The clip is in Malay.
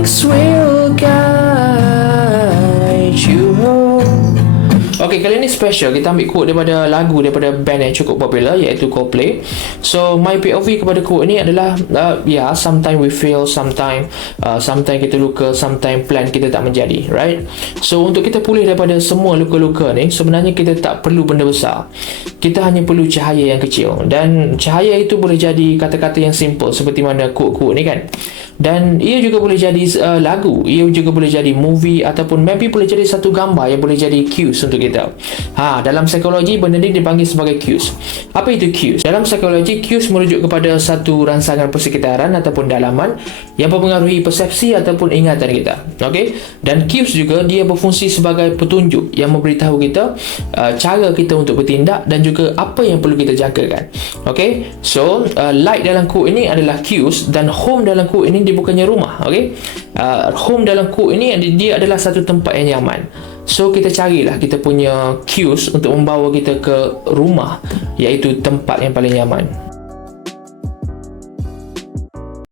Phoenix will guide you home. Okay, kali ni special. Kita ambil quote daripada lagu daripada band yang cukup popular, iaitu Coldplay. So my POV kepada quote ni adalah sometimes we fail, sometimes kita luka, sometimes plan kita tak menjadi, right? So untuk kita pulih daripada semua luka-luka ni, sebenarnya kita tak perlu benda besar. Kita hanya perlu cahaya yang kecil, dan cahaya itu boleh jadi kata-kata yang simple seperti mana quote-quote ni kan. Dan ia juga boleh jadi lagu, ia juga boleh jadi movie, ataupun maybe boleh jadi satu gambar yang boleh jadi cues untuk kita. Dalam psikologi benda ni dipanggil sebagai cues. Apa itu cues? Dalam psikologi, cues merujuk kepada satu rangsangan persekitaran ataupun dalaman yang mempengaruhi persepsi ataupun ingatan kita. Okey, dan cues juga dia berfungsi sebagai petunjuk yang memberitahu kita cara kita untuk bertindak dan juga apa yang perlu kita jagakan. Okey, so like dalam quote ini adalah cues, dan home dalam quote ini dia bukannya rumah. Okey, home dalam quote ini dia adalah satu tempat yang nyaman. So kita carilah kita punya cues untuk membawa kita ke rumah, iaitu tempat yang paling nyaman.